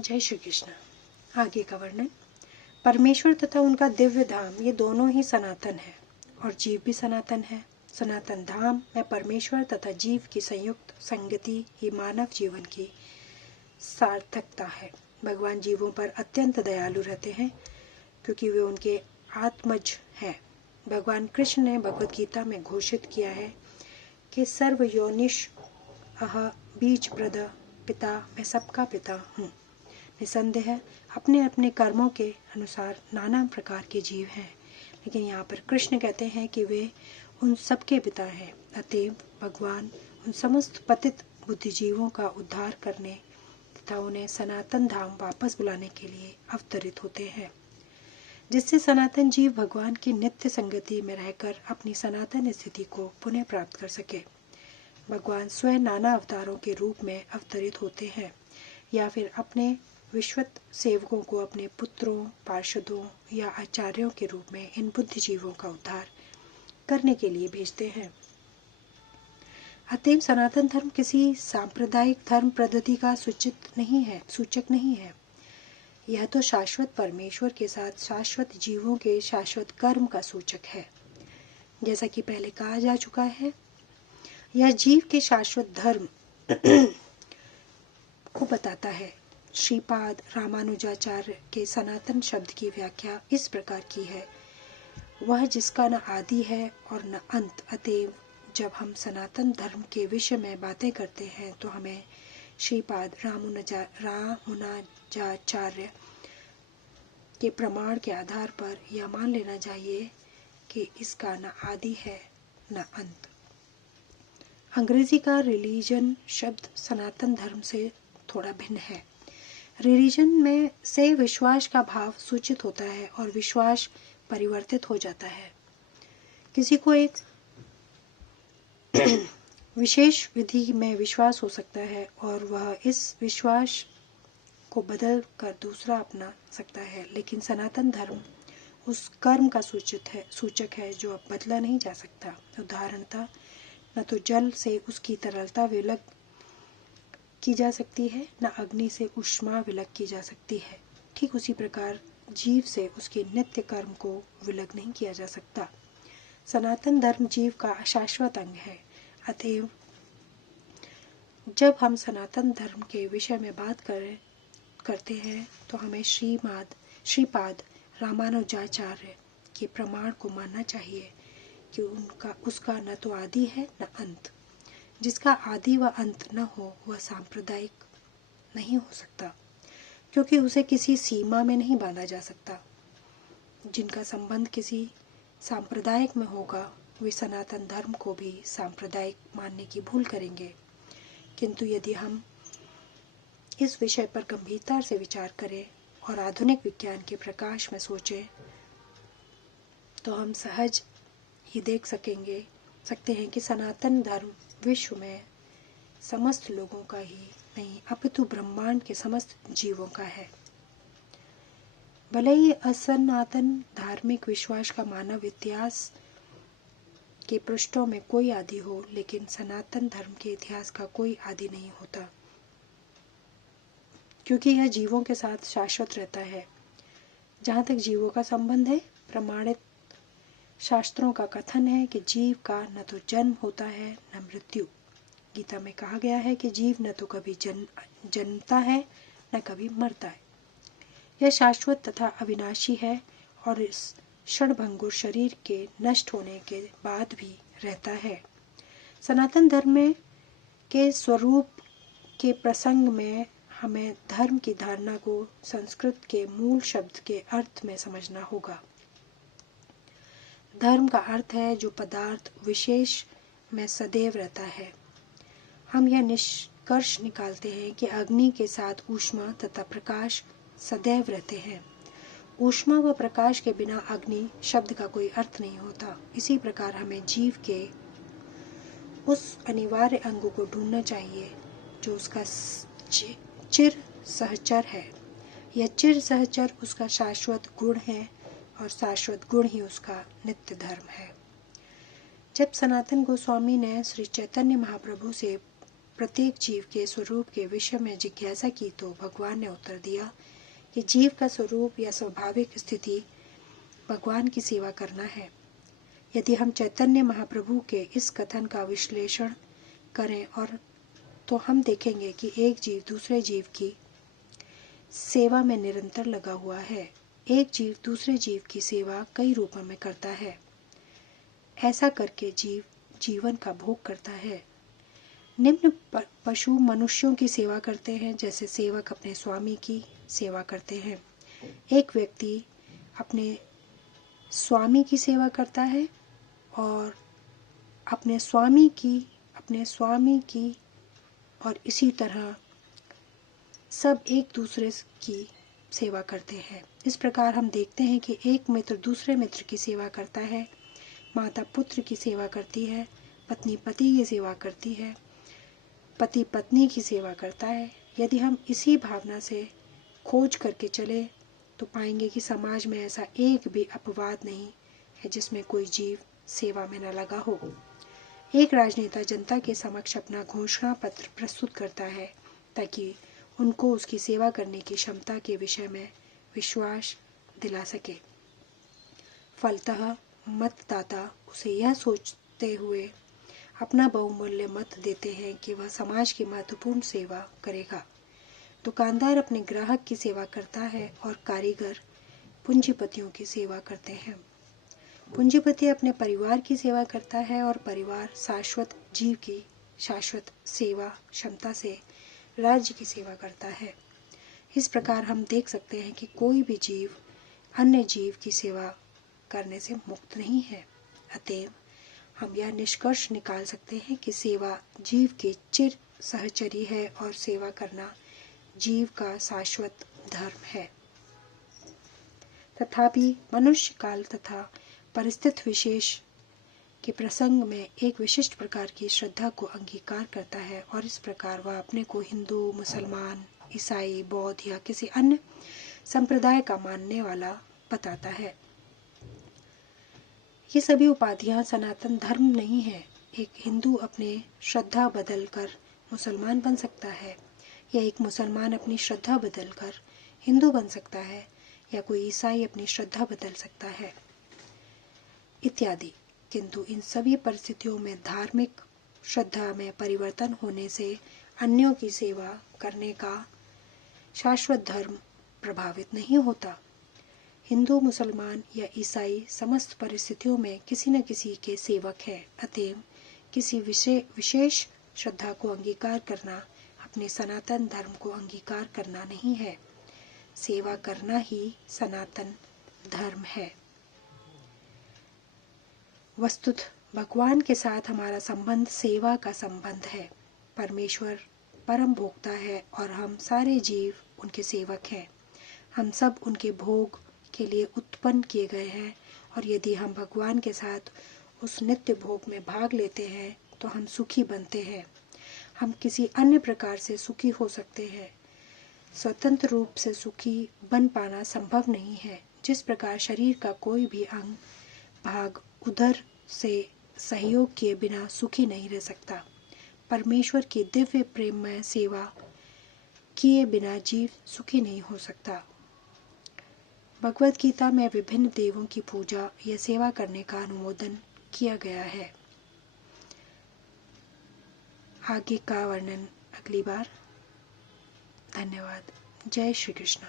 जय श्री कृष्ण। आगे का वर्णन। परमेश्वर तथा उनका दिव्य धाम ये दोनों ही सनातन है और जीव भी सनातन है। सनातन धाम में परमेश्वर तथा जीव की संयुक्त संगति ही मानव जीवन की सार्थकता है। भगवान जीवों पर अत्यंत दयालु रहते हैं क्योंकि वे उनके आत्मज हैं। भगवान कृष्ण ने भगवत गीता में घोषित किया है कि सर्व योनिश अह बीज प्रद पिता, मैं सबका पिता हूँ। निसंदेह अपने अपने कर्मों के अनुसार नाना प्रकार के जीव हैं, लेकिन यहाँ पर कृष्ण कहते हैं कि वे उन सबके पिता हैं। अतएव भगवान उन समस्त पतित बुद्धिजीवों का उद्धार करने तथा उन्हें सनातन धाम वापस बुलाने के लिए अवतरित होते हैं, जिससे सनातन जीव भगवान की नित्य संगति में रहकर अपनी सनातन स्थिति को पुनः प्राप्त कर सके। भगवान स्वयं नाना अवतारों के रूप में अवतरित होते हैं या फिर अपने विश्वत सेवकों को अपने पुत्रों, पार्षदों या आचार्यों के रूप में इन बुद्धिजीवों का उद्धार करने के लिए भेजते हैं। अतएव सनातन धर्म किसी सांप्रदायिक धर्म पद्धति का सूचक नहीं है। यह तो शाश्वत परमेश्वर के साथ शाश्वत जीवों के शाश्वत कर्म का सूचक है। जैसा कि पहले कहा जा चुका है, यह जीव के शाश्वत धर्म को बताता है। श्रीपाद रामानुजाचार्य के सनातन शब्द की व्याख्या इस प्रकार की है, वह जिसका न आदि है और न अंत। अतएव जब हम सनातन धर्म के विषय में बातें करते हैं तो हमें श्रीपाद रामानुजाचार्य के प्रमाण के आधार पर यह मान लेना चाहिए कि इसका न आदि है न अंत। अंग्रेजी का रिलीजन शब्द सनातन धर्म से थोड़ा भिन्न है। रिलीजन में से विश्वास का भाव सूचित होता है और विश्वास परिवर्तित हो जाता है। किसी को एक विशेष विधि में विश्वास हो सकता है और वह इस विश्वास को बदल कर दूसरा अपना सकता है, लेकिन सनातन धर्म उस कर्म का सूचक है जो अब बदला नहीं जा सकता। उदाहरणतः न तो जल से उसकी तरलता विलग की जा सकती है, न अग्नि से ऊष्मा विलग की जा सकती है। ठीक उसी प्रकार जीव से उसके नित्य कर्म को विलग नहीं किया जा सकता। सनातन धर्म जीव का शाश्वत अंग है। अतएव जब हम सनातन धर्म के विषय में बात करते हैं तो हमें श्रीपाद रामानुजाचार्य के प्रमाण को मानना चाहिए कि उसका न तो आदि है न अंत। जिसका आदि व अंत न हो वह सांप्रदायिक नहीं हो सकता, क्योंकि उसे किसी सीमा में नहीं बांधा जा सकता। जिनका संबंध किसी सांप्रदायिक में होगा वे सनातन धर्म को भी सांप्रदायिक मानने की भूल करेंगे। किंतु यदि हम इस विषय पर गंभीरता से विचार करें और आधुनिक विज्ञान के प्रकाश में सोचें तो हम सहज ही देख सकते हैं कि सनातन धर्म विश्व में समस्त लोगों का ही नहीं अपितु ब्रह्मांड के समस्त जीवों का है। भले ही असनातन धार्मिक विश्वास का मानव इतिहास के पृष्ठों में कोई आदि हो, लेकिन सनातन धर्म के इतिहास का कोई आदि नहीं होता, क्योंकि यह जीवों के साथ शाश्वत रहता है। जहाँ तक जीवों का संबंध है, प्रमाणित शास्त्रों का कथन है कि जीव का न तो जन्म होता है न मृत्यु। गीता में कहा गया है कि जीव न तो कभी जन्मता है न कभी मरता है। यह शाश्वत तथा अविनाशी है और इस क्षणभंगुर शरीर के नष्ट होने के बाद भी रहता है। सनातन धर्म के स्वरूप के प्रसंग में हमें धर्म की धारणा को संस्कृत के मूल शब्द के अर्थ में समझना होगा। धर्म का अर्थ है जो पदार्थ विशेष में सदैव रहता है। हम यह निष्कर्ष निकालते हैं कि अग्नि के साथ ऊष्मा तथा प्रकाश सदैव रहते हैं। ऊष्मा व प्रकाश के बिना अग्नि शब्द का कोई अर्थ नहीं होता। इसी प्रकार हमें जीव के उस अनिवार्य अंग को ढूंढना चाहिए जो उसका चिर सहचर है। यह चिर सहचर उसका शाश्वत गुण है और शाश्वत गुण ही उसका नित्य धर्म है। जब सनातन गोस्वामी ने श्री चैतन्य महाप्रभु से प्रत्येक जीव के स्वरूप के विषय में जिज्ञासा की तो भगवान ने उत्तर दिया कि जीव का स्वरूप या स्वाभाविक स्थिति भगवान की सेवा करना है। यदि हम चैतन्य महाप्रभु के इस कथन का विश्लेषण करें और तो हम देखेंगे कि एक जीव दूसरे जीव की सेवा में निरंतर लगा हुआ है। एक जीव दूसरे जीव की सेवा कई रूपों में करता है। ऐसा करके जीव जीवन का भोग करता है। निम्न पशु मनुष्यों की सेवा करते हैं, जैसे सेवक अपने स्वामी की सेवा करते हैं। एक व्यक्ति अपने स्वामी की सेवा करता है और अपने स्वामी की और इसी तरह सब एक दूसरे की सेवा करते हैं। इस प्रकार हम देखते हैं कि एक मित्र दूसरे मित्र की सेवा करता है, माता पुत्र की सेवा करती है, पत्नी पति की सेवा करती है, पति पत्नी की सेवा करता है। यदि हम इसी भावना से खोज करके चले तो पाएंगे कि समाज में ऐसा एक भी अपवाद नहीं है जिसमें कोई जीव सेवा में न लगा हो। एक राजनेता जनता के समक्ष अपना घोषणा पत्र प्रस्तुत करता है ताकि उनको उसकी सेवा करने की क्षमता के विषय में विश्वास दिला सके। फलतः मतदाता उसे यह सोचते हुए अपना बहुमूल्य मत देते हैं कि वह समाज की महत्वपूर्ण सेवा करेगा। दुकानदार अपने ग्राहक की सेवा करता है और कारीगर पूंजीपतियों की सेवा करते हैं। पूंजीपति अपने परिवार की सेवा करता है और परिवार शाश्वत जीव की शाश्वत सेवा क्षमता से राज्य की सेवा करता है। इस प्रकार हम देख सकते हैं कि कोई भी जीव अन्य जीव की सेवा करने से मुक्त नहीं है। अतएव हम यह निष्कर्ष निकाल सकते हैं कि सेवा जीव की चिर सहचरी है और सेवा करना जीव का शाश्वत धर्म है। तथापि मनुष्य काल तथा परिस्थिति विशेष के प्रसंग में एक विशिष्ट प्रकार की श्रद्धा को अंगीकार करता है और इस प्रकार वह अपने को हिंदू, मुसलमान, ईसाई, बौद्ध या किसी अन्य संप्रदाय का मानने वाला बताता है। ये सभी उपाधियां सनातन धर्म नहीं है। एक हिंदू अपने श्रद्धा बदलकर मुसलमान बन सकता है, या एक मुसलमान अपनी श्रद्धा बदलकर हिंदू बन सकता है, या कोई ईसाई अपनी श्रद्धा बदल सकता है, इत्यादि। किंतु इन सभी परिस्थितियों में धार्मिक श्रद्धा में परिवर्तन होने से अन्यों की सेवा करने का शाश्वत धर्म प्रभावित नहीं होता। हिंदू, मुसलमान या ईसाई समस्त परिस्थितियों में किसी न किसी के सेवक है। अतएव किसी विशेष श्रद्धा को अंगीकार करना अपने सनातन धर्म को अंगीकार करना नहीं है। सेवा करना ही सनातन धर्म है। वस्तुतः भगवान के साथ हमारा संबंध सेवा का संबंध है। परमेश्वर परम भोक्ता है और हम सारे जीव उनके सेवक हैं। हम सब उनके भोग के लिए उत्पन्न किए गए हैं और यदि हम भगवान के साथ उस नित्य भोग में भाग लेते हैं तो हम सुखी बनते हैं। हम किसी अन्य प्रकार से सुखी हो सकते हैं। स्वतंत्र रूप से सुखी बन पाना संभव नहीं है। जिस प्रकार शरीर का कोई भी अंग भाग उधर से सहयोग किए बिना सुखी नहीं रह सकता, परमेश्वर की दिव्य प्रेममय सेवा किए बिना जीव सुखी नहीं हो सकता। भगवद गीता में विभिन्न देवों की पूजा या सेवा करने का अनुमोदन किया गया है। आगे का वर्णन अगली बार। धन्यवाद। जय श्री कृष्ण।